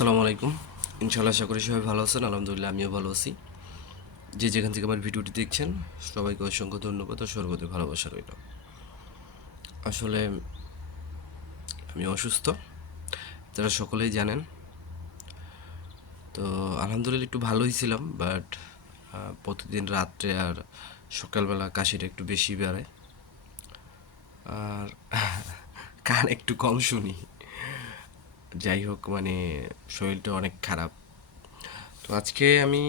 আসসালামু আলাইকুম। ইনশাআল্লাহ আশা করি সবাই ভালো আছেন। আলহামদুলিল্লাহ আমিও ভালো আছি। যে যেখান থেকে আমার ভিডিওটি দেখছেন সবাইকে অসংখ্য ধন্যবাদ ও সর্বদা ভালোবাসা রইল। আসলে আমি অসুস্থ, তারা সকলেই জানেন। তো আলহামদুলিল্লাহ একটু ভালোই ছিলাম, বাট প্রতিদিন রাত্রে আর সকালবেলা কাশিটা একটু বেশি বেড়ায়, আর কান একটু কম শুনি। যাই হোক, মানে শরীরটা অনেক খারাপ। তো আজকে আমি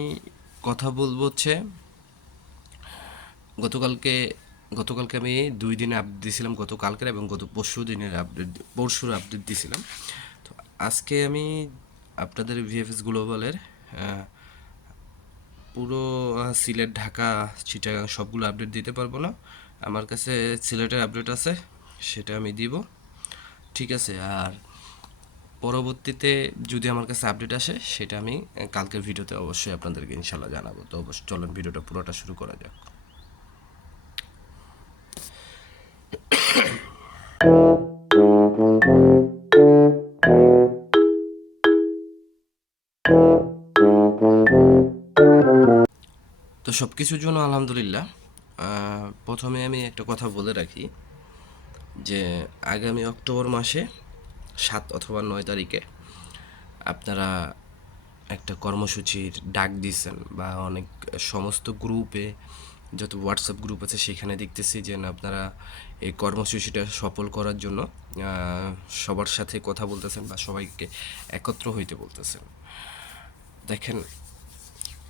কথা বলবো হচ্ছে গতকালকে গতকালকে আমি 2 দিন আপডেট দিয়েছিলাম, গতকালকের এবং গত পরশুর আপডেট দিয়েছিলাম। তো আজকে আমি আপনাদের ভিএফএস গ্লোবালের পুরো সিলেট, ঢাকা, চিটাগাং সবগুলো আপডেট দিতে পারবো না। আমার কাছে সিলেটের আপডেট আছে, সেটা আমি দিব, ঠিক আছে। আর পরবর্তীতে যদি আমার কাছে আপডেট আসে সেটা আমি কালকের ভিডিওতে অবশ্যই আপনাদেরকে ইনশাল্লাহ জানাবো। তো অবশ্যই চলেন ভিডিওটা পুরোটা শুরু করা যাক। তো সব কিছুর জন্য আলহামদুলিল্লাহ। প্রথমে আমি একটা কথা বলে রাখি যে আগামী অক্টোবর মাসে 7 অথবা 9 তারিখে আপনারা একটা কর্মসূচির ডাক দিয়েছেন, বা অনেক সমস্ত গ্রুপে, যত হোয়াটসঅ্যাপ গ্রুপ আছে সেখানে দেখতেছি যে আপনারা এই কর্মসূচিটা সফল করার জন্য সবার সাথে কথা বলতেছেন বা সবাইকে একত্র হইতে বলতেছেন। দেখেন,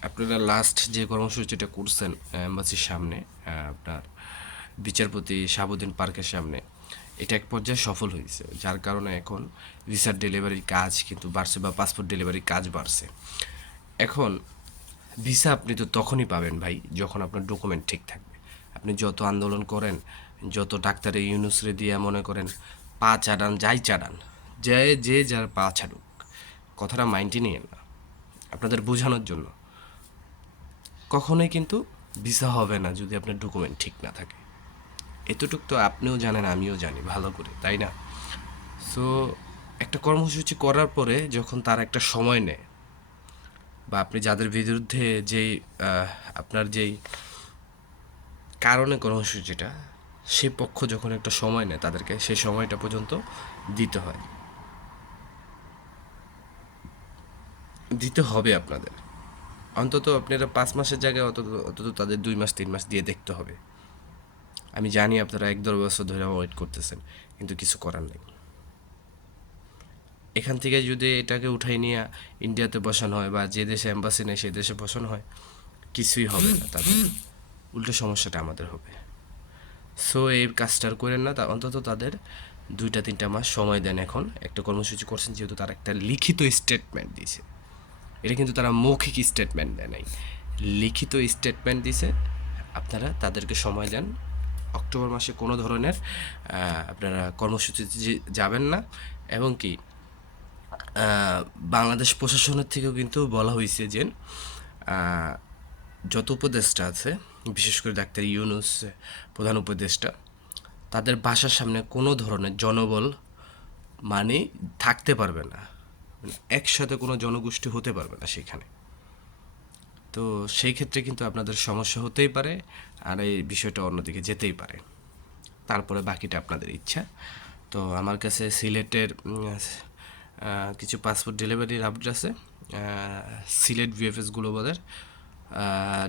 আপনারা লাস্ট যে কর্মসূচিটা করছেন এম্বাসির সামনে, আপনার বিচারপতি শাহাবুদ্দিন পার্কের সামনে, এটা এক পর্যায়ে সফল হয়েছে, যার কারণে এখন ভিসার ডেলিভারির কাজ কিন্তু বাড়ছে, বা পাসপোর্ট ডেলিভারির কাজ বাড়ছে। এখন ভিসা আপনি তো তখনই পাবেন ভাই, যখন আপনার ডকুমেন্ট ঠিক থাকবে। আপনি যত আন্দোলন করেন, যত ডাক্তারে ইউনুসরে দিয়ে মনে করেন পা চাটান, যাই চাটান, যে যার পা ছাড়ুক, কথাটা মাইন্ডে নিয়েন না, আপনাদের বোঝানোর জন্য। কখনোই কিন্তু ভিসা হবে না যদি আপনার ডকুমেন্ট ঠিক না থাকে। এতটুক তো আপনিও জানেন, আমিও জানি ভালো করে, তাই না? সো একটা কর্মসূচি করার পরে যখন তার একটা সময় নেয়, বা আপনি যাদের বিরুদ্ধে যেই আপনার যেই কারণে কর্মসূচিটা, সে পক্ষ যখন একটা সময় নেয়, তাদেরকে সেই সময়টা পর্যন্ত দিতে হয়, দিতে হবে আপনাদের। অন্তত আপনারা 5 মাসের জায়গায় অন্তত তাদের 2 মাস 3 মাস দিয়ে দেখতে হবে। আমি জানি আপনারা 1-1.5 বছর ধরে ওয়েট করতেছেন, কিন্তু কিছু করার নেই। এখান থেকে যদি এটাকে উঠাই নিয়ে ইন্ডিয়াতে বসানো হয়, বা যে দেশে এম্বাসি নেই সেই দেশে বসানো হয়, কিছুই হবে না তাদের, উল্টো সমস্যাটা আমাদের হবে। সো এই কাজটা আর করেন না, তা অন্তত তাদের 2-3 মাস সময় দেন। এখন একটা কর্মসূচি করছেন যেহেতু, তারা একটা লিখিত স্টেটমেন্ট দিয়েছে, এটা কিন্তু তারা মৌখিক স্টেটমেন্ট দেয় নাই, লিখিত স্টেটমেন্ট দিছে। আপনারা তাদেরকে সময় দেন। অক্টোবর মাসে কোনো ধরনের আপনারা কর্মসূচিতে যাবেন না। এবং কি বাংলাদেশ প্রশাসনের থেকেও কিন্তু বলা হয়েছে যে যত উপদেষ্টা আছে, বিশেষ করে ডাক্তার ইউনুস প্রধান উপদেষ্টা, তাদের বাসার সামনে কোনো ধরনের জনবল মানে থাকতে পারবে না, মানে একসাথে কোনো জনগোষ্ঠী হতে পারবে না সেখানে। তো সেই ক্ষেত্রে কিন্তু আপনাদের সমস্যা হতেই পারে, আর এই বিষয়টা অন্যদিকে যেতেই পারে। তারপরে বাকিটা আপনাদের ইচ্ছা। তো আমার কাছে সিলেটের কিছু পাসপোর্ট ডেলিভারির আপডেট আছে। সিলেট ভিএফএস গ্লোবালের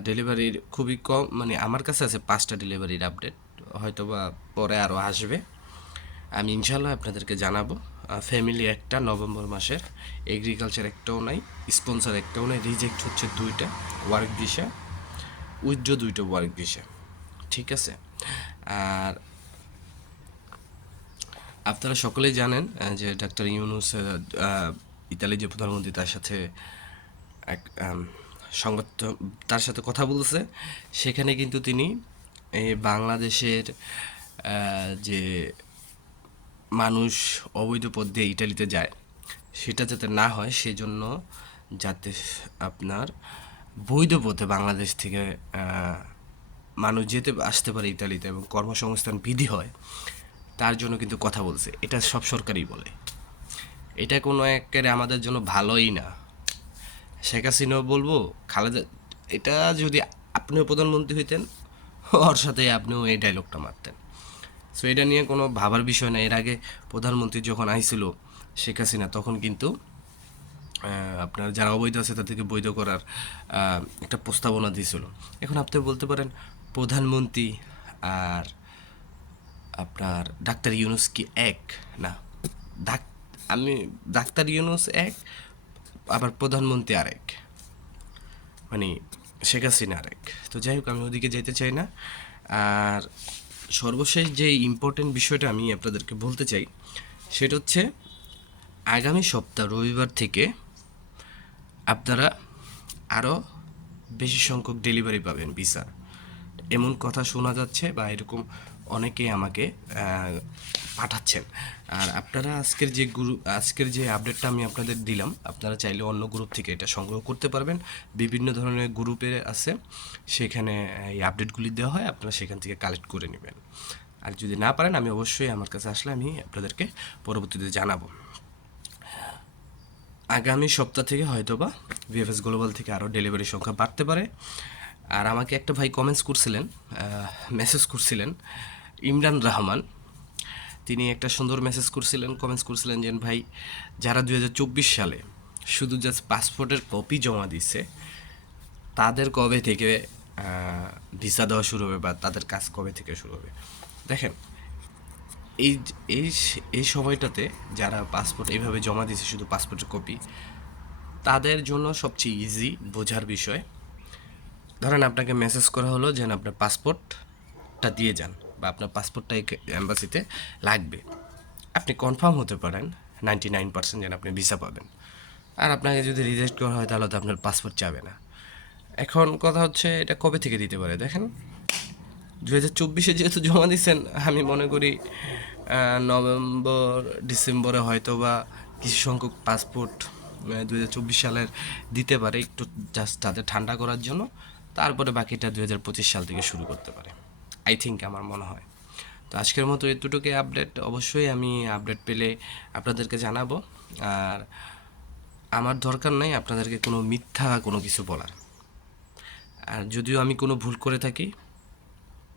ডেলিভারির খুবই কম, মানে আমার কাছে আছে 5টা ডেলিভারির আপডেট, হয়তো বা পরে আরও আসবে। আমি ইনশাল্লাহ আপনাদেরকে জানাবো। ফ্যামিলি একটা নভেম্বর মাসের, এগ্রিকালচার একটাও নাই, স্পন্সর একটাও নাই, রিজেক্ট হচ্ছে 2টা ওয়ার্ক ভিসা, উইথড্র 2টা ওয়ার্ক ভিসা, ঠিক আছে। আর আপনারা সকলেই জানেন যে ডাক্তার ইউনুস ইতালির যে প্রধানমন্ত্রী, তার সাথে এক সংবাদ, তার সাথে কথা বলছে। সেখানে কিন্তু তিনি বাংলাদেশের যে মানুষ অবৈধ পথ দিয়ে ইটালিতে যায়, সেটা যাতে না হয় সেজন্য, যাতে আপনার বৈধ পথে বাংলাদেশ থেকে মানুষ যেতে আসতে পারে ইতালিতে এবং কর্মসংস্থান বিধি হয়, তার জন্য কিন্তু কথা বলছে। এটা সব সরকারই বলে, এটা কোনো একেবারে আমাদের জন্য ভালোই না। শেখ হাসিনাও বলবো, খালেদা, এটা যদি আপনিও প্রধানমন্ত্রী হইতেন, ওর সাথে আপনিও এই ডায়লগটা মারতেন। সো এটা নিয়ে কোনো ভাবার বিষয় না। এর আগে প্রধানমন্ত্রী যখন আইছিল শেখ হাসিনা, তখন কিন্তু আপনার যারা অবৈধ আছে তাদেরকে বৈধ করার একটা প্রস্তাবনা দিয়েছিল। এখন আপনি বলতে পারেন প্রধানমন্ত্রী আর আপনার ডাক্তার ইউনুস কি এক? না, আমি ডাক্তার ইউনুস এক, আবার প্রধানমন্ত্রী আরেক, মানে শেখ হাসিনা আরেক। তো যাই হোক, আমি ওদিকে যেতে চাই না। আর সর্বশেষ যে ইম্পর্টেন্ট বিষয়টা আমি আপনাদেরকে বলতে চাই, সেটা হচ্ছে আগামী সপ্তাহ রবিবার থেকে আপনারা আরও বেশি সংখ্যক ডেলিভারি পাবেন ভিসার, এমন কথা শোনা যাচ্ছে, বা এরকম অনেকেই আমাকে পাঠাচ্ছেন। আর আপনারা আজকের যে আপডেটটা আমি আপনাদের দিলাম, আপনারা চাইলে অন্য গ্রুপ থেকে এটা সংগ্রহ করতে পারবেন। বিভিন্ন ধরনের গ্রুপে আছে, সেখানে এই আপডেটগুলি দেওয়া হয়, আপনারা সেখান থেকে কালেক্ট করে নেবেন। আর যদি না পারেন, আমি অবশ্যই আমার কাছে আসলে আমি আপনাদেরকে পরবর্তীতে জানাবো। আগামী সপ্তাহ থেকে হয়তোবা ভিএফএস গ্লোবাল থেকে আরও ডেলিভারি সংখ্যা বাড়তে পারে। আর আমাকে একটা ভাই মেসেজ করছিলেন, ইমরান রহমান, তিনি একটা সুন্দর কমেন্টস করছিলেন যে ভাই, যারা 2024 সালে শুধু জাস্ট পাসপোর্টের কপি জমা দিচ্ছে, তাদের কবে থেকে ভিসা দেওয়া শুরু হবে, বা তাদের কাজ কবে থেকে শুরু হবে? দেখেন, এই এই এই সময়টাতে যারা পাসপোর্ট এইভাবে জমা দিয়েছে, শুধু পাসপোর্টের কপি, তাদের জন্য সবচেয়ে ইজি বোঝার বিষয়। ধরেন আপনাকে মেসেজ করা হলো যে আপনার পাসপোর্টটা দিয়ে যান, বা আপনার পাসপোর্টটা এম্বাসিতে লাগবে। আপনি কনফার্ম হতে পারেন 99% যেন আপনি ভিসা পাবেন। আর আপনাকে যদি রিজেক্ট করা হয়, তাহলে তো আপনার পাসপোর্ট যাবে না। এখন কথা হচ্ছে, এটা কবে থেকে দিতে পারে? দেখেন, 2024 যেহেতু জমা দিচ্ছেন, আমি মনে করি নভেম্বর ডিসেম্বরে হয়তো বা কিছু সংখ্যক পাসপোর্ট 2024 সালের দিতে পারে, একটু জাস্ট তাদের ঠান্ডা করার জন্য। তারপরে বাকিটা 2025 সাল থেকে শুরু করতে পারে, আই থিঙ্ক, আমার মনে হয়। তো আজকের মতো এতটুকুই আপডেট। অবশ্যই আমি আপডেট পেলে আপনাদেরকে জানাবো। আর আমার দরকার নাই আপনাদেরকে কোনো মিথ্যা কোনো কিছু বলার। আর যদিও আমি কোনো ভুল করে থাকি,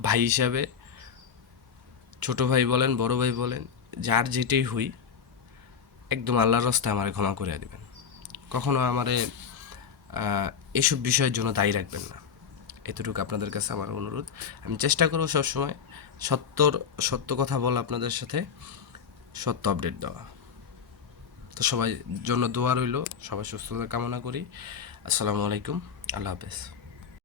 ভাই হিসাবে, ছোট ভাই বলেন, বড় ভাই বলেন, যার যেটাই হই, একদম আল্লাহর রাস্তায় আমারে ক্ষমা করে দেবেন। কখনো আমারে এসব বিষয়ের জন্য দায়ী রাখবেন না। এতটুকু আপনাদের কাছে আমার অনুরোধ। আমি চেষ্টা করব সবসময় সত্য কথা বলা, আপনাদের সাথে সত্য আপডেট দেওয়া। তো সবাই জন্য দোয়া রইল, সবাই সুস্থতা কামনা করি। আসসালামু আলাইকুম, আল্লাহ হাফেজ।